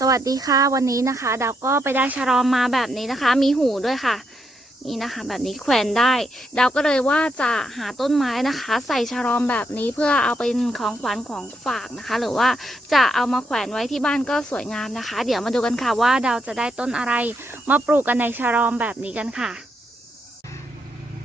สวัสดีค่ะวันนี้นะคะดาวก็ไปได้ชะลอมมาแบบนี้นะคะ มีหูด้วยค่ะ นี่นะคะ แบบนี้แขวนได้ดาวก็เลยว่าจะหาต้นไม้นะคะ ใส่ชะลอมแบบนี้เพื่อเอาเป็นของขวัญของฝากนะคะ หรือว่าจะเอามาแขวนไว้ที่บ้านก็สวยงามนะคะ เดี๋ยวมาดูกันค่ะว่าดาวจะได้ต้นอะไร มาปลูกกันในชะลอมแบบนี้กันค่ะ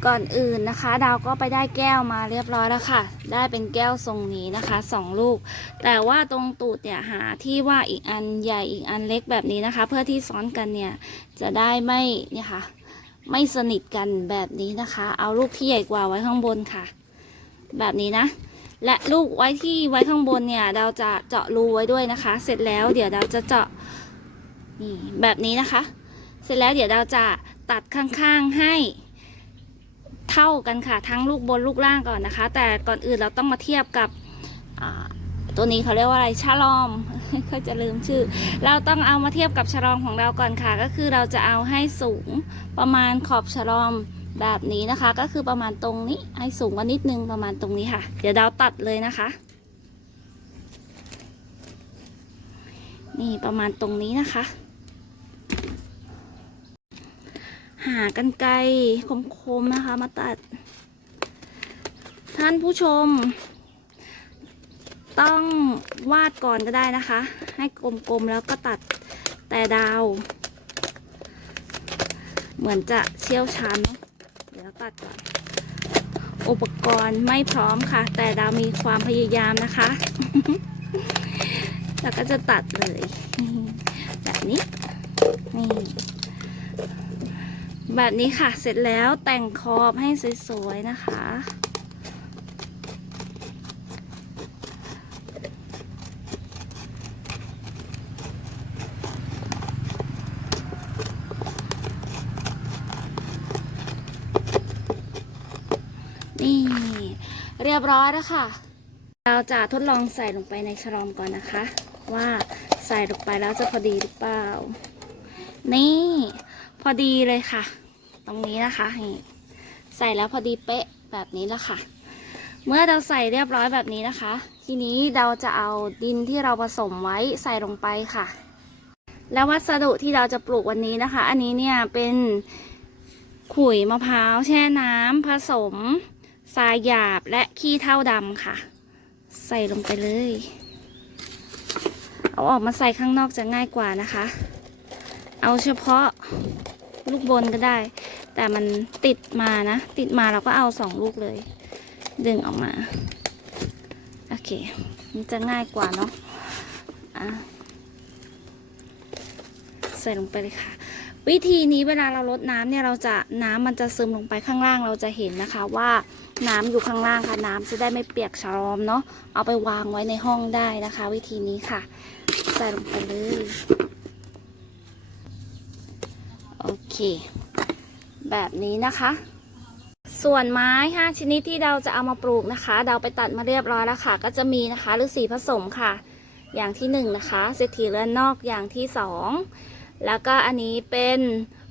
ก่อนอื่นนะคะ ดาวก็ไปได้แก้วมาเรียบร้อยแล้วค่ะ ได้เป็นแก้วทรงนี้นะคะสองลูก แต่ว่าตรงตูดเนี่ยหาที่ว่าอีกอันใหญ่อีกอันเล็กแบบนี้นะคะ เพื่อที่ซ้อนกันเนี่ยจะได้ไม่เนี่ยค่ะ ไม่สนิทกันแบบนี้นะคะ เอาลูกที่ใหญ่กว่าไว้ข้างบนค่ะ แบบนี้นะ และลูกไว้ที่ไว้ข้างบนเนี่ยเราจะเจาะรูไว้ด้วยนะคะ เสร็จแล้วเดี๋ยวเราจะเจาะนี่แบบนี้นะคะ เสร็จแล้วเดี๋ยวเราจะตัดข้างๆให้ เท่ากันค่ะ ทั้งลูกบนลูกล่างก่อนนะคะ แต่ก่อนอื่นเราต้องมาเทียบกับตัวนี้เขาเรียกว่าอะไรชะลอมก็จะลืมชื่อ เราต้องเอามาเทียบกับฉลอมของเราก่อนค่ะ ก็คือเราจะเอาให้สูงประมาณขอบฉลอมแบบนี้นะคะ ก็คือประมาณตรงนี้ให้สูงกว่านิดนึงประมาณตรงนี้ค่ะ เดี๋ยวเราตัดเลยนะคะ นี่ประมาณตรงนี้นะคะ หากันไกรคมๆนะคะ มาตัด ท่านผู้ชม ต้องวาดก่อนก็ได้นะคะ ให้กลมๆแล้วก็ตัดแต่ดาว เหมือนจะเชี่ยวชาญเนอะเดี๋ยวตัดก่อนอุปกรณ์ไม่พร้อมค่ะ แต่ดาวมีความพยายามนะคะ แล้วก็จะตัดเลย แบบนี้นี่ แบบนี้ค่ะเสร็จแล้วแต่งขอบให้สวยๆนะคะ นี่ เรียบร้อยแล้วค่ะ เราจะทดลองใส่ลงไปในฉลอมก่อนนะคะ ว่าใส่ลงไปแล้วจะพอดีหรือเปล่า นี่ พอดีเลยค่ะ ตรงนี้นะคะใส่แล้วพอดีเป๊ะแบบนี้แล้วค่ะ เมื่อเราใส่เรียบร้อยแบบนี้นะคะ ทีนี้เราจะเอาดินที่เราผสมไว้ใส่ลงไปค่ะ แล้ววัสดุที่เราจะปลูกวันนี้นะคะ อันนี้เนี่ยเป็นขุยมะพร้าวแช่น้ำผสมทรายหยาบและขี้เถ้าดำค่ะ ใส่ลงไปเลย เอาออกมาใส่ข้างนอกจะง่ายกว่านะคะ เอาเฉพาะ ลูกบนก็ได้ แต่มันติดมานะ ติดมาเราก็เอาสองลูกเลย ดึงออกมา โอเค มันจะง่ายกว่าเนาะอะใส่ลงไปเลยค่ะ วิธีนี้เวลาเราลดน้ำเนี่ยเราจะน้ำมันจะซึมลงไปข้างล่างเราจะเห็นนะคะว่าน้ำอยู่ข้างล่างค่ะ น้ำจะได้ไม่เปียกฉลอมเนาะเอาไปวางไว้ในห้องได้นะคะ วิธีนี้ค่ะ ใส่ลงไปเลย โอเค แบบนี้นะคะ ส่วนไม้5ชนิดที่เราจะเอามาปลูกนะคะ เราไปตัดมาเรียบร้อยแล้วค่ะ ก็จะมีนะคะฤาษีผสมค่ะ อย่างที่1นงนะคะเศรษฐีเรือนนอกอย่างที่ 2 แล้วก็อันนี้เป็น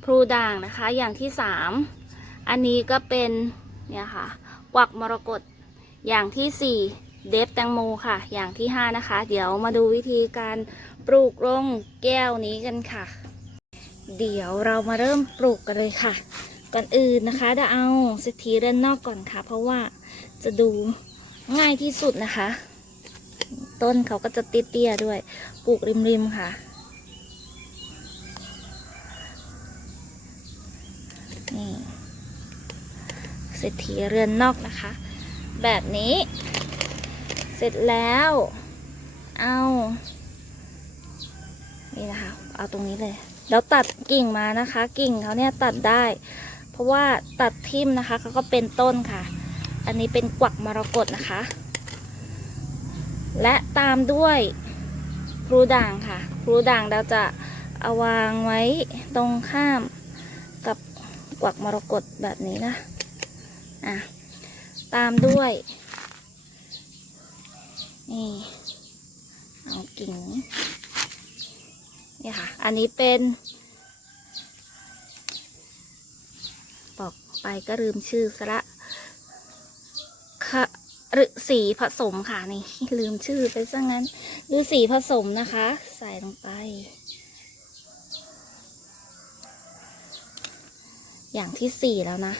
พลูด่างนะคะอย่างที่ 3 อันนี้ก็เป็นเนี่ยค่ะกวักมรกตอย่างที่ 4เดฟแตงโมค่ะ อย่างที่ 5 นะคะ เดี๋ยวมาดูวิธีการปลูกลงแก้วนี้กันค่ะ เดี๋ยวเรามาเริ่มปลูกกันเลยค่ะ ก่อนอื่นนะคะจะเอาเศรษฐีเรือนนอกก่อนค่ะ เพราะว่าจะดูง่ายที่สุดนะคะ ต้นเขาก็จะเตี้ยๆด้วย ปลูกริมๆค่ะ นี่เศรษฐีเรือนนอกนะคะ แบบนี้ เสร็จแล้ว เอา นี่นะคะ เอาตรงนี้เลย แล้วตัดกิ่งมานะคะ กิ่งเขาเนี่ยตัดได้ เพราะว่าตัดทิ่มนะคะเขาก็เป็นต้นค่ะ อันนี้เป็นกวักมรกตนะคะ และตามด้วยพลูด่างค่ะพลูด่างเราจะเอาวางไว้ตรงข้ามกับกวักมรกตแบบนี้นะอะตามด้วยนี่เอากิ่ง นี่ค่ะ อันนี้เป็นบอกไปก็ลืมชื่อซะละคะฤษีผสมค่ะนี่ลืมชื่อไปซะงั้นหรือสีผสมนะคะ ใส่ลงไป อย่างที่สี่แล้วนะ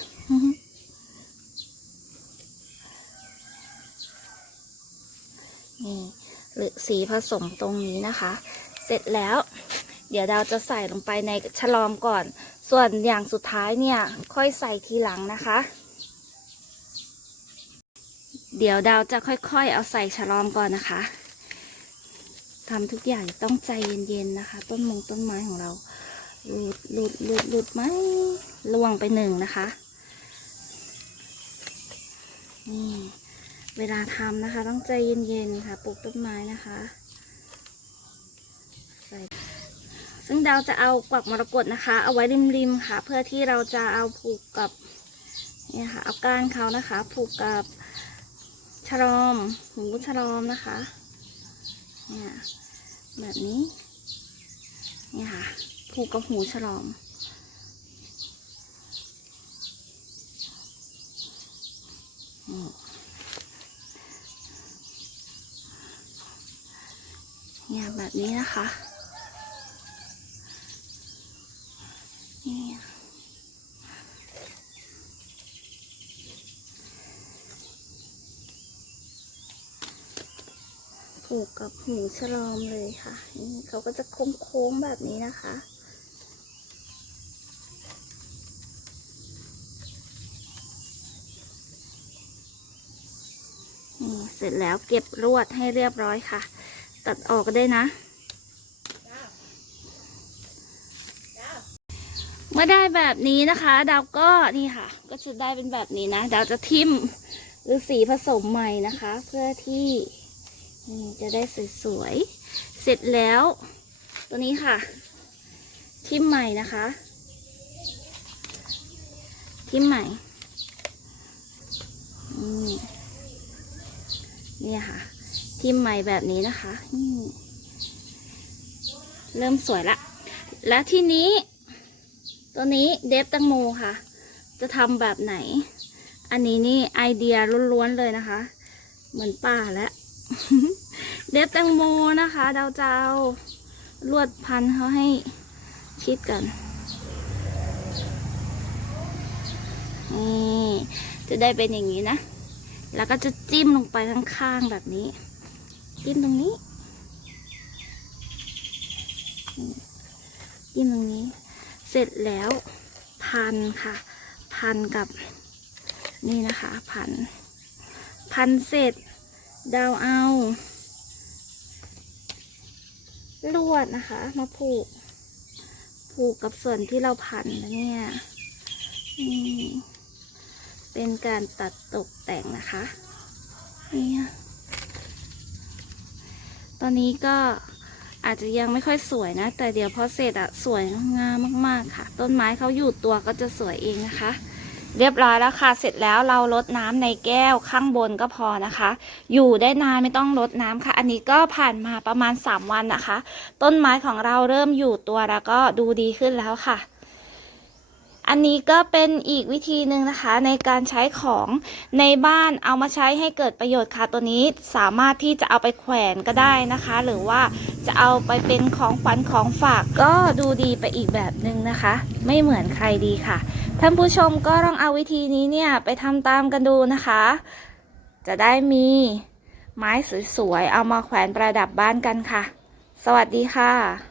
นี่หรือสีผสมตรงนี้นะคะ สร็จแล้ว เดี๋ยวดาวจะใส่ลงไปในฉลอมก่อน ส่วนอย่างสุดท้ายเนี่ยค่อยใส่ทีหลังนะคะ เดี๋ยวดาวจะค่อยๆ เอาใส่ฉลอมก่อนนะคะทำทุกอย่างต้องใจเย็นๆนะคะ ต้นมงต้นไม้ของเราหลุดหลุดหลุดหลุดไหมล่วงไปหนึ่งนะคะนี่เวลาทำนะคะ ต้องใจเย็นๆค่ะปลูกต้นไม้นะคะ ใส่ซึ่งดาวจะเอากวักมรกตนะคะ เอาไว้ริมๆค่ะ เพื่อที่เราจะเอาผูกกับนี่ค่ะเอาก้านเขานะคะ ผูกกับฉลอมหูฉลอมนะคะเนี่ยแบบนี้นี่ค่ะผูกกับหูฉลอมเนี่ยแบบนี้นะคะ นี่ผูกกับหูฉลอมเลยค่ะ นี่เขาก็จะโค้งๆแบบนี้นะคะเสร็จแล้วเก็บรวดให้เรียบร้อยค่ะ ตัดออกก็ได้นะ มื่อได้แบบนี้นะคะ ดาวก็นี่ค่ะ ก็จะได้เป็นแบบนี้นะดาวจะทิมหรือสีผสมใหม่นะคะ เพื่อที่จะได้สวยๆเสร็จแล้ว ตัวนี้ค่ะ ทิมใหม่นะคะ ทิมใหม่นี่ค่ะ ทิมใหม่แบบนี้นะคะเริ่มสวยละ และทีนี้ ตัวนี้เดฟตังโมค่ะ จะทำแบบไหน อันนี้นี่ไอเดียล้วนๆเลยนะคะ เหมือนป่าแล้วเดฟตังโมนะคะเราจะเอาลวดพันเขาให้ชิดกันนี่จะได้เป็นอย่างนี้นะ แล้วก็จะจิ้มลงไปข้างๆแบบนี้ จิ้มตรงนี้ จิ้มตรงนี้ เสร็จแล้วพันค่ะ พันกับนี่นะคะพัน พันเสร็จ ดาวเอา ลวดนะคะ มาผูก ผูกกับส่วนที่เราพันนะเนี่ยนี่เป็นการตัดตกแต่งนะคะนี่ตอนนี้ก็ อาจจะยังไม่ค่อยสวยนะ แต่เดี๋ยวพอเสร็จอะสวยงามมากๆค่ะ ต้นไม้เขาอยู่ตัวก็จะสวยเองนะคะ เรียบร้อยแล้วค่ะเสร็จแล้วเราลดน้ำในแก้วข้างบนก็พอนะคะ อยู่ได้นานไม่ต้องลดน้ำค่ะ อันนี้ก็ผ่านมาประมาณ 3 วันนะคะ ต้นไม้ของเราเริ่มอยู่ตัวแล้วก็ดูดีขึ้นแล้วค่ะ อันนี้ก็เป็นอีกวิธีหนึ่งนะคะ ในการใช้ของในบ้านเอามาใช้ให้เกิดประโยชน์ค่ะตัวนี้สามารถที่จะเอาไปแขวนก็ได้นะคะ หรือว่าจะเอาไปเป็นของขวัญของฝากก็ดูดีไปอีกแบบหนึ่งนะคะ ไม่เหมือนใครดีค่ะท่านผู้ชมก็ลองเอาวิธีนี้เนี่ยไปทำตามกันดูนะคะ จะได้มีไม้สวยๆเอามาแขวนประดับบ้านกันค่ะ สวัสดีค่ะ